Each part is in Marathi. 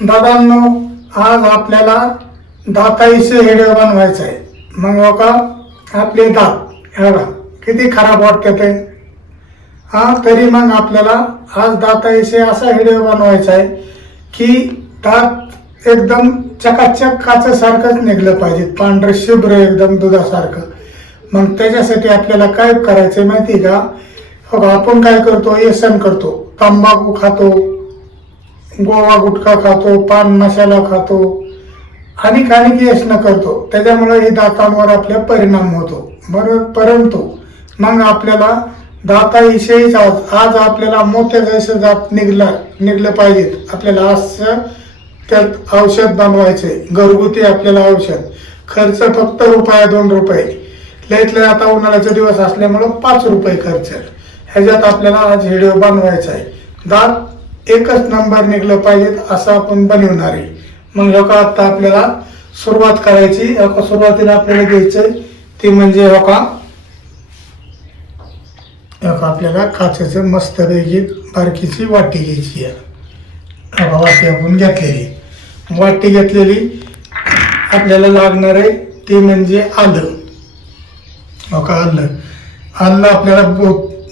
दादांनो, आज आपल्याला दाताईचे व्हिडिओ बनवायचा आहे. मग हो का, आपले दात हे बघा किती खराब वाटते ते. तरी मग आपल्याला आज दाताईचे असा व्हिडिओ बनवायचा आहे की दात एकदम चकाचक काचेसारखंच निघलं पाहिजे, पांढरं शुभ्र एकदम दुधासारखं. मग त्याच्यासाठी आपल्याला काय करायचं माहिती का? हो का, आपण काय करतो, व्यसन करतो, तंबाखू खातो, गोवा गुटखा खातो, पान मसाला खातो, अनेक व्यसन करतो. त्याच्यामुळे हे दातांवर आपल्या परिणाम होतो. बरोबर. परंतु मग आपल्याला दाताविषयीच आज आपल्याला मोठ्या जसं दात निघलं पाहिजेत. आपल्याला असं त्यात औषध बनवायचे, घरगुती आपल्याला औषध. खर्च फक्त ₹2 लयत लय. आता उन्हाळ्याचा दिवस असल्यामुळं ₹5 खर्च. ह्याच्यात आपल्याला आज व्हिडिओ बनवायचा आहे. दात एकच नंबर निघलं पाहिजेत असं आपण बनवणार आहे. मग हो का, आता आपल्याला सुरुवात करायची. सुरुवातीला आपल्याला घ्यायचं ती म्हणजे हो का, आपल्याला काचेचं मस्तपैकी बारकीची वाटी घ्यायची आहे. वाटी आपण घेतलेली, वाटी घेतलेली आपल्याला लागणार आहे ती म्हणजे आलं. हो का, आलं आपल्याला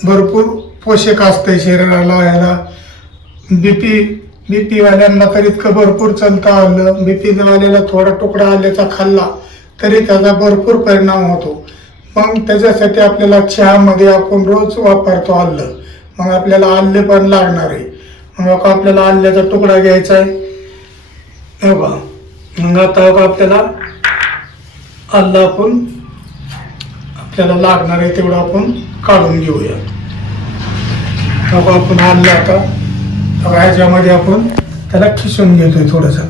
भरपूर पोषक असतंय शरीराला. ह्याला बीपी वाल्यांना तर इतकं भरपूर चालतं आलं. बीपी वाल्याला थोडा तुकडा आल्याचा खाल्ला तरी त्याचा भरपूर परिणाम होतो. मग त्याच्यासाठी आपल्याला चहामध्ये आपण रोज वापरतो आलं. मग आपल्याला आले पण लागणार आहे. मग आपल्याला आल्याचा तुकडा घ्यायचा आहे. हे बघा, मग आता आपल्याला आलं आपल्याला लागणार आहे तेवढं आपण काढून घेऊया. आपण आलं आता ह्याच्यामध्ये आपण त्याला खिसून घेतोय थोडंसं.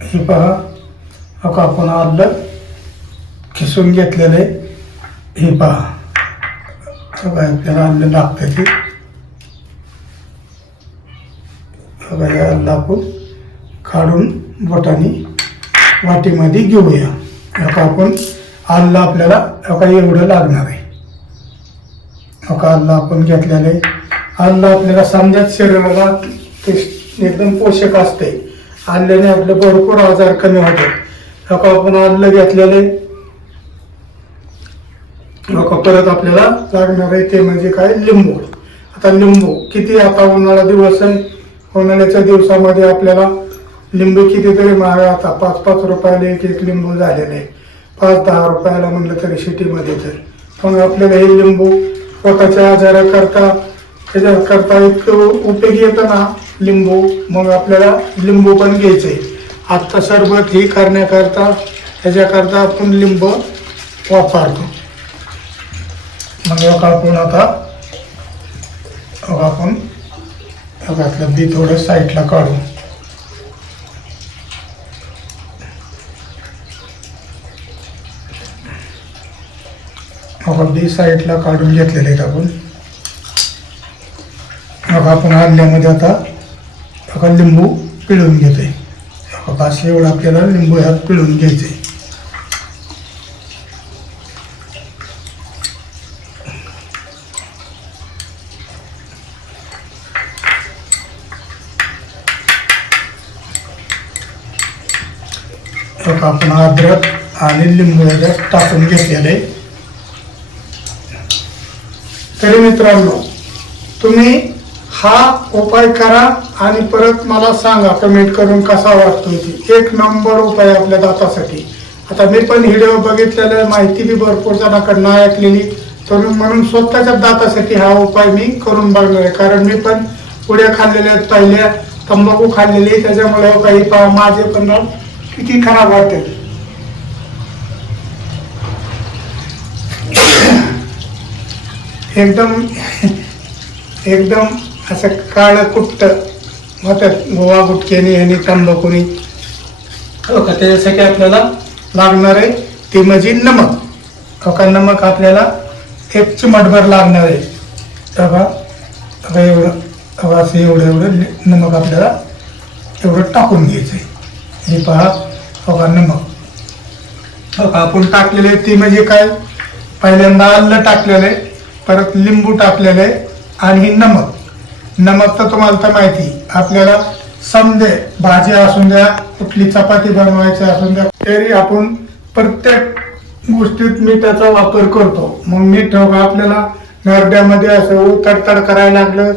हे पहा, आपण आलं खिसून घेतलेलं आहे. हे पहा, आपल्याला आलं लागतं ते. आलं आपण काढून बोटाने वाटीमध्ये घेऊया. आपण आलं आपल्याला एवढं लागणार आहे. आलं आपण घेतलेलं आहे. आलं आपल्याला समजात शरीराला एकदम पोषक असते. आल्याने आपले भरपूर आजार कमी होतात. आपण आलं घेतलेलं आहे. परत आपल्याला लागणार आहे ते म्हणजे काय, लिंबू. आता लिंबू किती, आता उन्हाळा दिवस आहे. उन्हाळ्याच्या दिवसामध्ये आपल्याला लिंबू कितीतरी महाग. आता ₹5 एक लिंबू झालेलं आहे. ₹5-10 म्हणलं तरी सिटीमध्ये. तर मग आपल्याला हे लिंबू पोटाच्या आजाराकरता त्याच्याकरता इतकं उपयोगी येतं ना लिंबू. मग आपल्याला लिंबू पण घ्यायचं आहे. आत्ता सरबत ही करण्याकरता त्याच्याकरता आपण लिंबू वापरतो. मग आपण आता आपण घातलं बी थोडं साईडला काढू. बी साईडला काढून घेतलेले आहेत आपण. आपण आल्यामध्ये आता लिंबू पिळून घेतोय. असे एवढं आपल्याला लिंबू ह्यात पिळून घ्यायचे. आपण अद्रक आणि लिंबू ह्याच्यात टाकून घेतलेले. तरी मित्रांनो, तुम्ही हा उपाय करा आणि परत मला सांगा कमेंट करून कसा वाटतोय ती. एक नंबर उपाय आपल्या दातासाठी. आता मी पण व्हिडिओ बघितलेला, माहिती बी भरपूर जणांकडून ऐकलेली, तर म्हणून स्वतःच्या दातासाठी हा उपाय मी करून बघणार आहे. कारण मी पण पुड्या खाल्लेल्या आहेत, पहिल्या तंबाखू खाल्लेली. त्याच्यामुळे काही पहा माझे पण किती खराब वाटते. एकदम असं काळं कुट्ट होतात गोवा गुटक्याने आणि तंबाखूनी. त्याच्यासाठी आपल्याला लागणार आहे ते म्हणजे नमक. नमक आपल्याला 1 चिमटभर लागणार आहे. बघा बघा एवढं बघा असं एवढं नमक आपल्याला एवढं टाकून घ्यायचं आहे. हे पहा बघा नमक बघा आपण टाकलेले ती म्हणजे काय, पहिल्यांदा आलं टाकलेलं आहे, परत लिंबू टाकलेलं आहे आणि नमक तर तुम्हाला तर माहिती आपल्याला समजे भाजी असून द्या, कुठली चपाती बनवायची असून द्या, तरी आपण प्रत्येक गोष्टीत मीठाचा वापर करतो. मग मीठ आपल्याला नरड्यामध्ये असं तडतड करायला लागलं,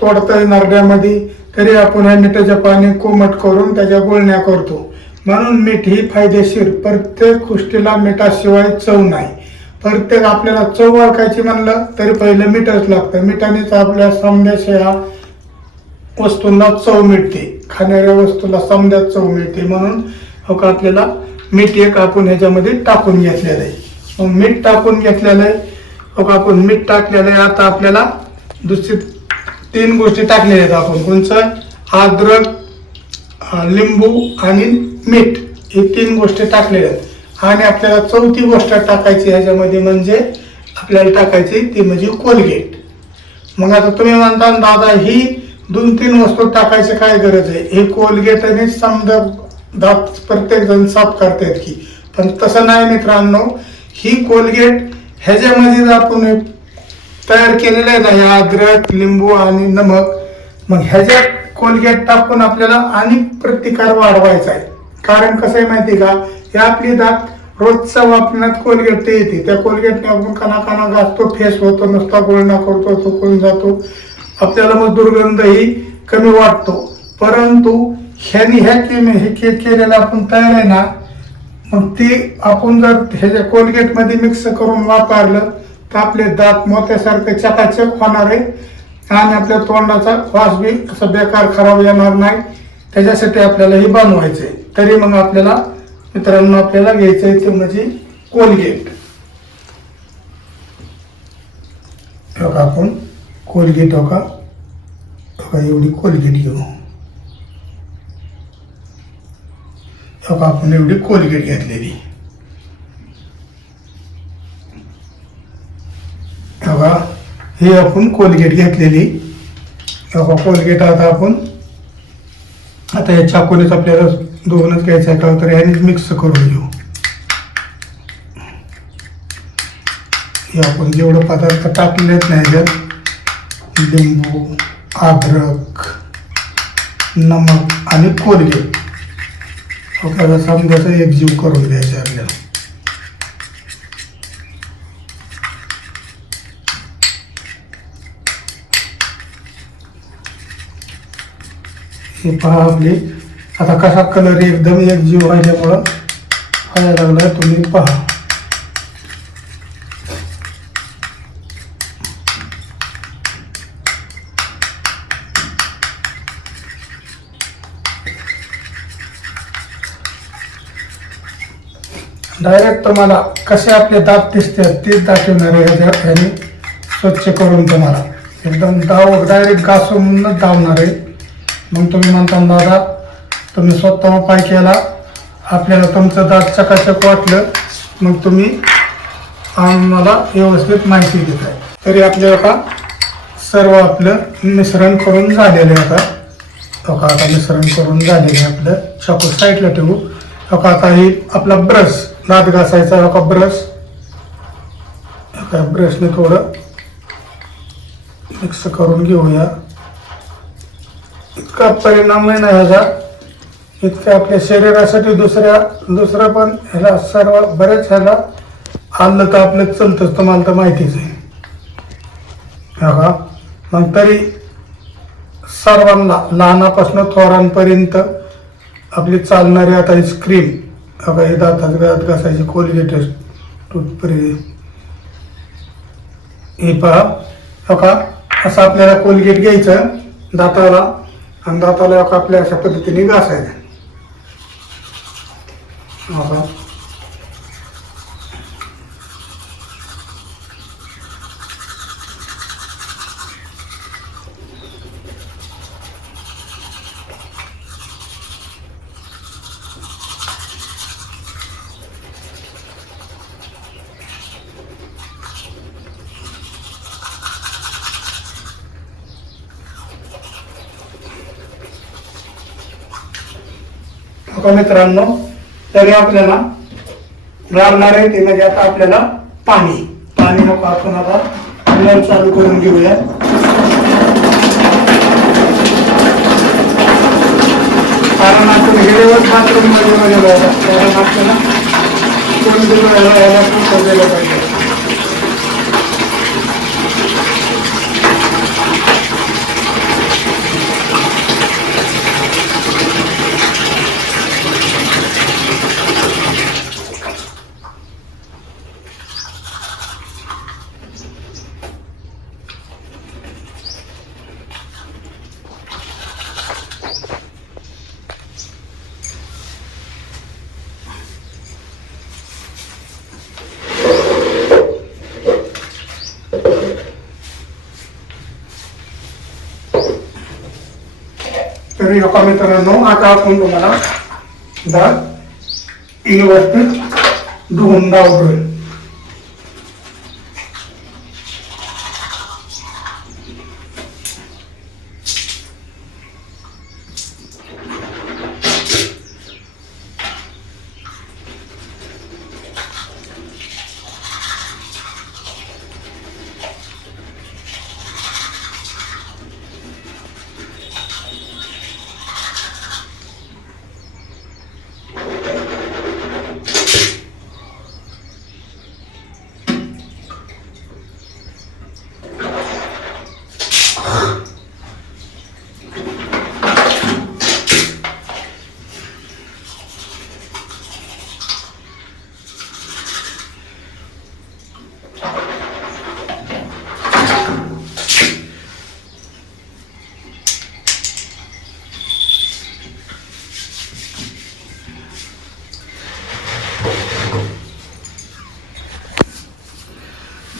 तोडतं नरड्यामध्ये, तरी आपण ह्या मिठाचे पाणी कोमट करून त्याच्या गुळण्या करतो. म्हणून मीठ ही फायदेशीर. प्रत्येक गोष्टीला मिठाशिवाय चव नाही. प्रत्येक आपल्याला चव ओळखायची म्हणलं तरी पहिलं मीठच लागतं. मिठानेच आपल्या समद्याच्या वस्तूंना चव मिळते, खाणाऱ्या वस्तूला समद्यात चव मिळते. म्हणून आपल्याला मीठ एक आपण ह्याच्यामध्ये टाकून घेतलेलं आहे. मग मीठ टाकून घेतलेलं आहे, आपण मीठ टाकलेलं आहे. आता आपल्याला दुसरी 3 गोष्टी टाकलेल्या आहेत आपण. कोणचं? अद्रक, लिंबू आणि मीठ, हे 3 गोष्टी टाकलेल्या आहेत. आणि आपल्याला 4थी गोष्ट टाकायची ह्याच्यामध्ये म्हणजे आपल्याला टाकायची ती म्हणजे कोलगेट. मग आता तुम्ही म्हणता दादा ही 2-3 वस्तू टाकायची काय गरज आहे, हे कोलगेट आणि समजा दात प्रत्येक जण साफ करतात की, पण तसं नाही मित्रांनो. ही कोलगेट ह्याच्यामध्ये आपण तयार केलेलं आहे ना, हे अद्रक, लिंबू आणि नमक. मग ह्याच्यात कोलगेट टाकून आपल्याला आणि प्रतिकार वाढवायचा आहे. कारण कसं आहे माहिती का, हे आपली दात रोजच्या वापरण्यात कोलगेट येते, त्या कोलगेटने आपण काना घासतो, फेस होतो, नुसता गुळणा करतो, चुकून जातो, आपल्याला मग दुर्गंधही कमी वाटतो. परंतु हे केलेलं आपण तयार आहे ना, मग ती आपण जर ह्याच्या कोलगेटमध्ये मिक्स करून वापरलं तर आपले दात मोत्यासारखं चकाचक होणार आहे आणि आपल्या तोंडाचा वास बी असं बेकार खराब येणार नाही. त्याच्यासाठी आपल्याला हे बनवायचं आहे. तरी मग आपल्याला मित्रांनो आपल्याला घ्यायचं आहे ते म्हणजे कोलगेट. बघा आपण कोलगेट बघा एवढी कोलगेट घेऊ. बघा आपण एवढी कोलगेट घेतलेली. बघा हे आपण कोलगेट घेतलेली. बघा कोलगेट आता या चाकूनेच आपल्याला दोनच घ्यायचं आहे का, तर ह्यानेच मिक्स करून घेऊ. हे आपण जेवढं पदार्थ टाकलेत नाही त्यात लिंबू, अद्रक, नमक आणि कोलगेट आपल्याला समजायचं एकजीव करून घ्यायचं आपल्याला. हे पहा आपली आता कसा कलर एकदम एकजीव व्हायच्यामुळं व्हायला लागला, तुम्ही पहा. डायरेक्ट तुम्हाला कसे आपले दात दिसतात तेच दाखवणार आहे ह्याने स्वच्छ करून तुम्हाला एकदम डायरेक्ट घासूनच धावणार आहे. मग तुम्ही म्हणता दादा तुम्ही स्वतः उपाय केला, आपल्याला तुमचं दात चकाचक वाटलं, मग तुम्ही आम्हाला व्यवस्थित माहिती देत आहे. तरी आपल्या का सर्व आपलं मिश्रण करून झालेलं आहे. आता मिश्रण करून झालेलं आहे आपलं. चाकू साईडला ठेवू. आता ही आपला ब्रश दात घासायचा ब्रशने थोडं मिक्स करून घेऊया. इतका परिणाम आहे ना ह्याचा, इतकं आपल्या शरीरासाठी दुसरं पण ह्याला सर्व बरेच ह्याला आलं तर आपलं चलतंच, तुम्हाला तर माहितीच आहे. बघा मग तरी सर्वांना लहानापासून थोरांपर्यंत आपली चालणारी आता ही स्क्रीम बघा, हे दात घासायची कोलगेट टूथपेस्ट हे पहा. बघा असं आपल्याला कोलगेट घ्यायचं दाताला आणि दाताला आपल्या अशा पद्धतीने घासायचं. बघा बघा मित्रांनो, तरी आपल्याला लागणार आहे ते म्हणजे आता आपल्याला पाणी नको, आपण आता नळ चालू करून घेऊया. कारण आपण वेळेवर बाथरूम मध्ये कारण आपल्याला यायला खूप सजवलं पाहिजे. तरी एका मित्रांनो, आता आपण तुम्हाला डाळ व्यवस्थित धुवून लावतोय.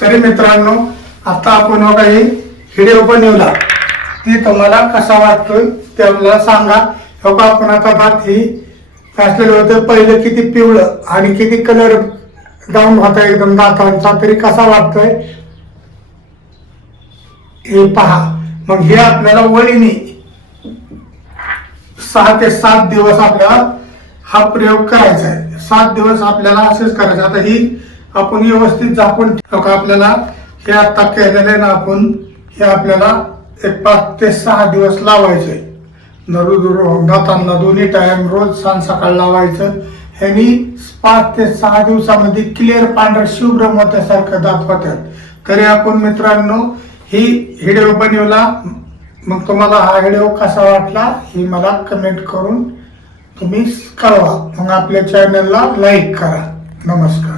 तरी मित्रांनो, आता आपण काही व्हिडिओ बनवला ती तुम्हाला कसा वाटतोय ते मला सांगा. आपण आता दात ही असलेले होते, पहिले किती पिवळं आणि किती कलर डाऊन होता एकदम दातांचा, तरी कसा वाटतोय हे पहा. मग हे आपल्याला वळीने 6 ते 7 दिवस आपल्याला हा प्रयोग करायचा आहे. 7 दिवस आपल्याला असेच करायचं. आता ही आपण व्यवस्थित झाकून आपल्याला हे आता केलेलं आहे ना, आपण हे आपल्याला एक 5 ते 6 दिवस लावायचे. दातांना दोन्ही टाइम रोज सांज सकाळ लावायचं. ह्यानी 5 ते 6 दिवसामध्ये क्लिअर पांढर शुभ्र मोत्यासारखं दात होतात. तरी आपण मित्रांनो ही व्हिडिओ बनवला. मग तुम्हाला हा व्हिडिओ कसा वाटला हे मला कमेंट करून तुम्ही कळवा. मग आपल्या चॅनलला लाईक करा. नमस्कार.